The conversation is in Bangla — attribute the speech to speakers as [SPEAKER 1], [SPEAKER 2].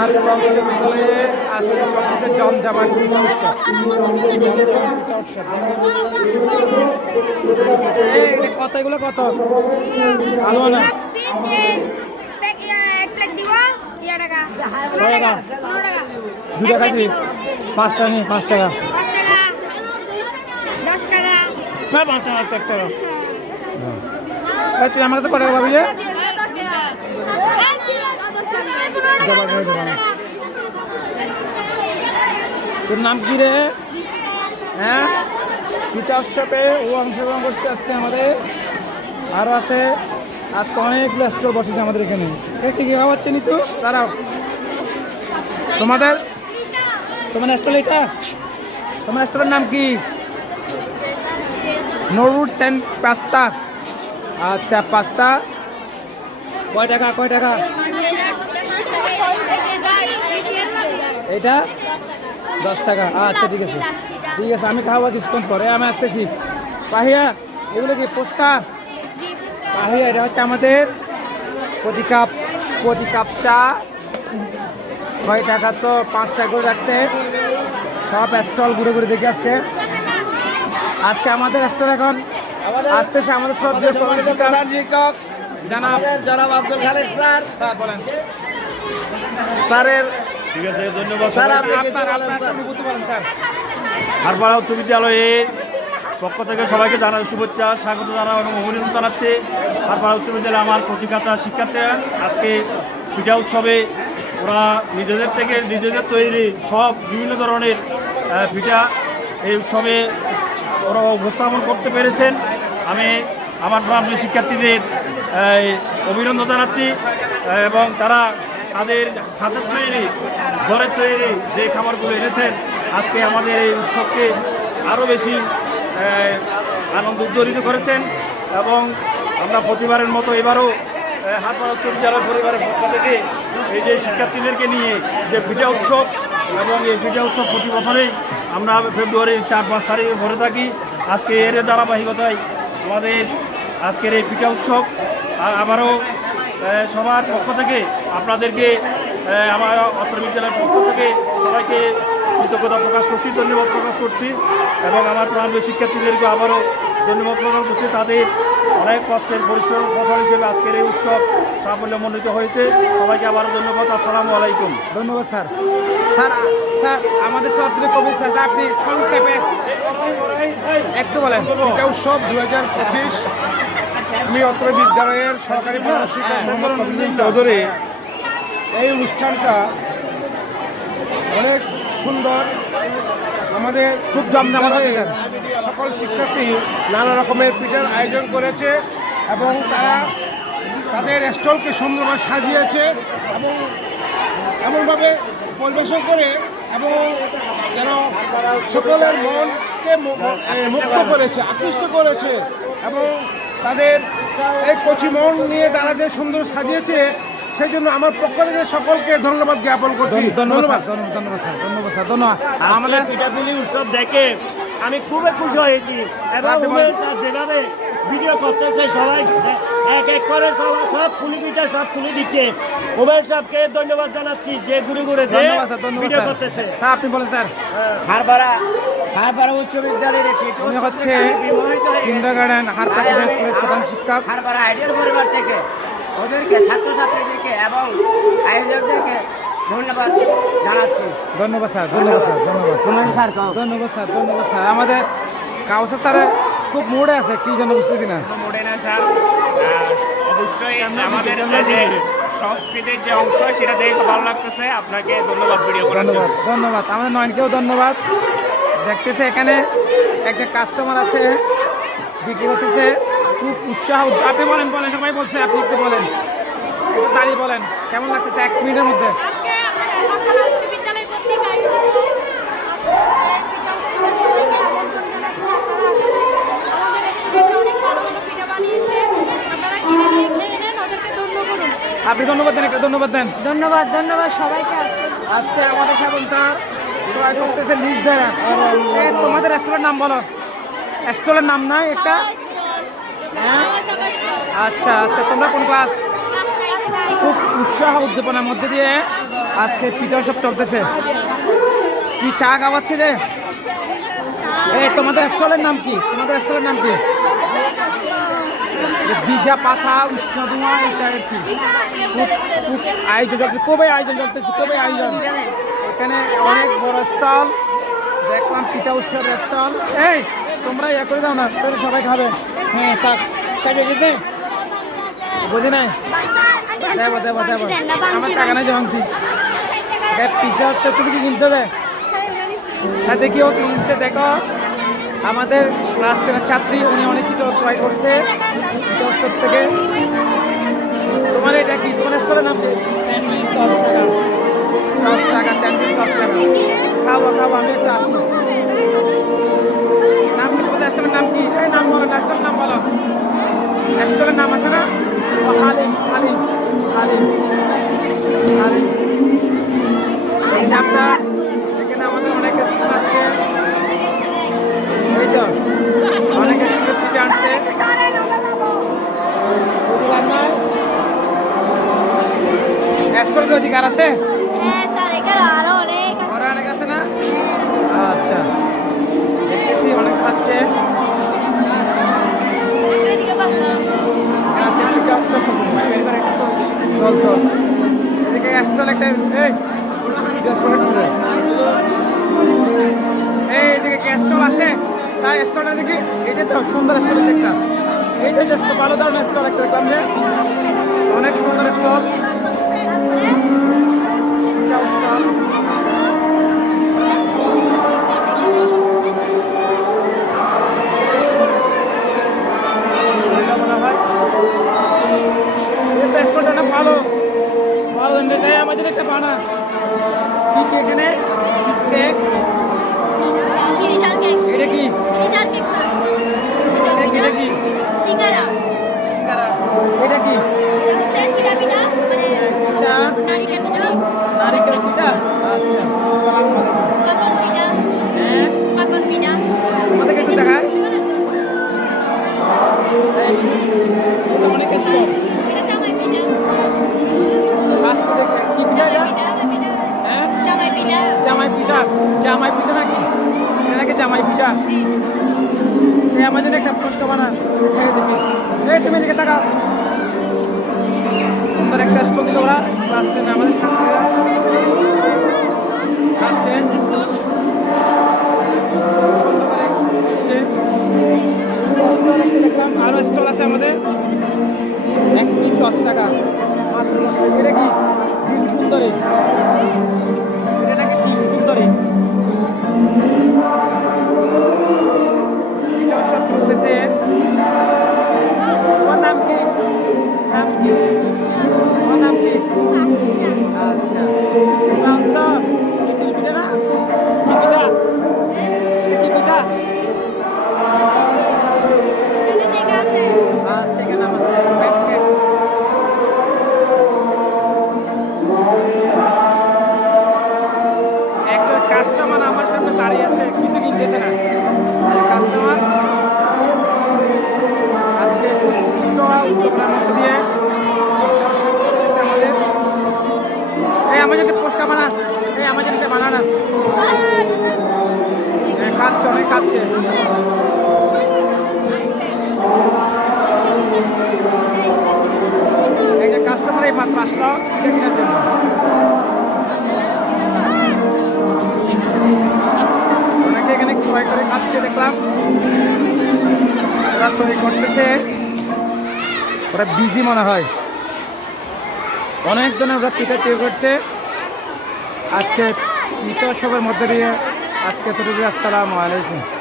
[SPEAKER 1] আর উচ্চ বিদ্যালয়ে আজকে সবচেয়ে জমজমাট কত এগুলো কত আলু না। দু টাকা পাঁচ টাকা নিয়ে পাঁচ টাকা।
[SPEAKER 2] দশ টাকা।
[SPEAKER 1] না পাঁচ টাকা এক টাকা। তুই আমার তো কত টাকা পাবি যে জবা করে দেবো না। তোর নাম কি রে? হ্যাঁ? পিঠা উৎসবে ও অংশগ্রহণ করছে আজকে আমাদের। আরও আছে। আজকে অনেকগুলো স্টোর বসেছে আমাদের এখানে। কে কি খাওয়াচ্ছে নি তো দাঁড়াও। তোমাদের? তোমার স্টল এটা? তোমার স্টলের নাম কি? No roots and pasta. আচ্ছা পাস্তা। কয় টাকা কয় টাকা? এটা? দশ টাকা। আচ্ছা ঠিক আছে। ঠিক আছে আমি খাওয়া কিছুক্ষণ পরে আমি আসতেছি। পাহিয়া এগুলো কি পোস্তা পাহিয়া এটা হচ্ছে আমাদের প্রতি কাপ প্রতি কাপ চা। কয় টাকা তো পাঁচ টাকা করে রাখছে। সব স্টল ঘুরে ঘুরে দেখি আজকে। আজকে আমাদের স্টল এখন আসতেছে আমাদের সব
[SPEAKER 3] শিক্ষক।
[SPEAKER 1] জানাব।
[SPEAKER 3] জনাব আব্দুল খালেক স্যার।
[SPEAKER 1] স্যার বলেন।
[SPEAKER 3] স্যারের
[SPEAKER 4] ঠিক আছে ধন্যবাদ
[SPEAKER 3] স্যার আপনি
[SPEAKER 1] আপনার আপনার অনুভূতি বলেন স্যার।
[SPEAKER 4] হারপাড়া উচ্চ বিদ্যালয়ে পক্ষ থেকে সবাইকে জানাই শুভেচ্ছা স্বাগত জানা এবং অভিনন্দন জানাচ্ছে। হারপাড়া উচ্চ বিদ্যালয়ে আমার প্রতিকাতা শিক্ষার্থীরা আজকে পিঠা উৎসবে ওরা নিজেদের থেকে নিজেদের তৈরি সব বিভিন্ন ধরনের পিঠা এই উৎসবে ওরা উপস্থাপন করতে পেরেছেন। আমি আমার প্রান্তীয় শিক্ষার্থীদের অভিনন্দন জানাচ্ছি এবং তারা তাদের হাতের তৈরি, ঘরের তৈরি যে খাবারগুলো এনেছেন, আজকে আমাদের এই উৎসবকে আরও বেশি আনন্দ উদ্দরিত করেছেন এবং আমরা প্রতিবারের মতো এবারও হাটপাড়া বিদ্যালয় পরিবারের পক্ষ থেকে এই যে শিক্ষার্থীদেরকে নিয়ে যে পিঠা উৎসব এবং এই পিঠা উৎসব প্রতি বছরেই আমরা ফেব্রুয়ারি চার পাঁচ তারিখে ভরে থাকি। আজকে এর ধারাবাহিকতায় আমাদের আজকের এই পিঠা উৎসব আবারও সবার পক্ষ থেকে আপনাদেরকে আমার অত্র বিদ্যালয়ের পক্ষ থেকে সবাইকে কৃতজ্ঞতা প্রকাশ করছি ধন্যবাদ প্রকাশ করছি এবং আমার প্রাণীয় শিক্ষার্থীদেরকে আবারও ধন্যবাদ প্রকাশ করছি তাদের অনেক কষ্টের পরিশ্রম ফসল হিসেবে আজকের এই উৎসব সাফল্যমণ্ডিত হয়েছে। সবাইকে আবারও ধন্যবাদ। আসসালামু আলাইকুম।
[SPEAKER 1] ধন্যবাদ স্যার। স্যার স্যার আমাদের সত্রে কবি স্যার আপনি সংক্ষেপে একটু বলেন।
[SPEAKER 5] এটা উৎসব দু হাজার পঁচিশ। আমি অত্র বিদ্যালয়ের সরকারি প্রধান শিক্ষক মোহাম্মদ ফখরুদ্দিন চৌধুরী এই অনুষ্ঠানটা অনেক সুন্দর। আমাদের
[SPEAKER 1] খুব জমজমাট হচ্ছে স্যার।
[SPEAKER 5] সকল শিক্ষার্থী নানা রকমের পিঠার আয়োজন করেছে এবং তারা তাদের স্টলকে সুন্দরভাবে সাজিয়েছে এবং এমনভাবে পরিবেশন করে এবং যেন সকলের মনকে মুক্ত করেছে আকৃষ্ট করেছে এবং তাদের এই কচি মন নিয়ে তারা যে সুন্দর সাজিয়েছে সেই জন্য আমার পক্ষ থেকে সকলকে ধন্যবাদ জ্ঞাপন করছি।
[SPEAKER 1] ধন্যবাদ ধন্যবাদ। স্যার ধন্যবাদ স্যার ধন্যবাদ আমাদের
[SPEAKER 6] পিঠাপুলি উৎসব দেখে আমি খুবই খুশি হয়েছি। এবং যেভাবে ভিডিও করতেছে সবাই। এক এক করে সবাই সব পুলি পিঠা সব তুলে দিচ্ছে। উমেশ সাহেবকে ধন্যবাদ জানাচ্ছি যে ঘুরে ঘুরে যে
[SPEAKER 1] ধন্যবাদ স্যার ধন্যবাদ
[SPEAKER 6] ভিডিও
[SPEAKER 1] স্যার।
[SPEAKER 6] করতেছে।
[SPEAKER 1] স্যার আপনি বলেন স্যার।
[SPEAKER 3] হারপাড়া উচ্চ বিদ্যালয়ের
[SPEAKER 1] উনি হচ্ছে স্কুলের প্রধান শিক্ষক।
[SPEAKER 3] পরিবার থেকে ওদেরকে ছাত্রছাত্রীদেরকে এবং আয়োজকদেরকে ধন্যবাদ জানাচ্ছি।
[SPEAKER 1] ধন্যবাদ স্যার ধন্যবাদ স্যার ধন্যবাদ।
[SPEAKER 3] স্যার
[SPEAKER 1] ধন্যবাদ স্যার ধন্যবাদ স্যার। আমাদের কাউসার স্যার খুব মোড়ে আছে কি জন্য বুঝতেছি না।
[SPEAKER 7] মোড়ে না স্যার। অবশ্যই আমাদের যে সংস্কৃতির যে অংশ সেটা দেখে ভালো লাগতেছে। আপনাকে ধন্যবাদ ভিডিও করার জন্য।
[SPEAKER 1] ধন্যবাদ ধন্যবাদ। আমাদের নয়নকেও ধন্যবাদ। দেখতেছে এখানে একটা কাস্টমার আছে বিক্রি করতেছে। খুব উৎসাহ আপনি বলেন বলেন সবাই বলছে আপনি একটু বলেন। দাঁড়িয়ে বলেন কেমন লাগতেছে এক মিনিটের মধ্যে
[SPEAKER 2] আজকে হারপাড়া উচ্চ বিদ্যালয় কর্তৃক আয়োজিত আমন্ত্রণ জানাচ্ছি আপনারা আসলে আমাদের রেস্টুরেন্টে অনেক ভালো ভালো পিঠা বানিয়েছে আপনারা কিনে নিয়ে খেয়ে নেন ওদেরকে ধন্য করুন
[SPEAKER 1] আপনি ধন্যবাদ দেন একটা ধন্যবাদ দেন।
[SPEAKER 2] ধন্যবাদ ধন্যবাদ সবাইকে।
[SPEAKER 1] আজকে আমাদের সাবন স্যার ট্রাই করতেছে লিস্ট দেয় তোমাদের রেস্টুরেন্টের নাম বলো। স্টলের নাম নাই একটা? হ্যাঁ? আচ্ছা আচ্ছা তোমরা কোন ক্লাস খুব উৎসাহ উদ্দীপনার মধ্যে দিয়ে আজকে পিঠা সব চলতেছে। কি চা খাওয়াচ্ছে যে? এই তোমাদের স্টলের নাম কি? তোমাদের স্টলের নাম কি? বিজা পাতা উষ্ণ ধোঁয়া এটা আর কি। আয়োজন চলছে কবে আয়োজন চলতেছে কবে আয়োজন। এখানে অনেক বড় স্টল, দেখলাম পিঠা উৎসবের স্টল। এই তোমরা ইয়ে করে দাও না তাহলে সবাই খাবে। হ্যাঁ থাক সাজে গেছে? বুঝি নাই? দেবো দেবো দেবো। আমার টাকা নাই যেমন পিঠা হচ্ছে, তুমি কি কিনছো রে? হ্যাঁ দেখি ও কি কিনছে, দেখো। আমাদের ক্লাস টেনের ছাত্রী, উনি অনেক কিছু ট্রাই করছে। উৎসব থেকে। তোমার এটা কি? তোমার স্টোরের নাম স্যান্ডউইচ দশ টাকা। দশ টাকা স্যান্ডউইচ দশ টাকা। খাব খাব আমি একটু আসি। কি অধিকার আছে? ওরা অনেক আছে। না? আচ্ছা। দেখতেছি অনেক খাচ্ছে। এদিকে একটা এই এদিকে আছে? স্যার স্টলটা দেখি এটা তো সুন্দর স্টল আছে একটা এইটা ভালো ধরনের স্টল একটা দেখলাম যে। অনেক সুন্দর স্টল কি নাকি জামাই পিঠা
[SPEAKER 2] জি
[SPEAKER 1] এই আমাদের একটা পুরস্কার বানা। এই দেখি। এই, তুমি এদিকে তাকাও। সুন্দর একটা স্টোর দিল ওরা। ক্লাস টেনে আমাদের ছাত্রীরা খাচ্ছে দেখলাম আরও স্টল আছে আমাদের। এক পিস দশ টাকা। মাত্র দশ টাকা। এটা কি? ডিম সুন্দরী। নাম কি তোমার নাম কি আচ্ছা না হ্যাঁ, খাচ্ছে অনেক খাচ্ছে। একটা কাস্টমার এই মাত্র আসলো অনেকে এখানে ক্রয় করে খাচ্ছে দেখলাম। ওরা তৈরি করতেছে। ওরা বিজি মনে হয়। অনেক জনের ওরা পিঠা তৈরি করছে। আজকে সবের মধ্যে দিয়ে আজকে তো আসসালামু আলাইকুম।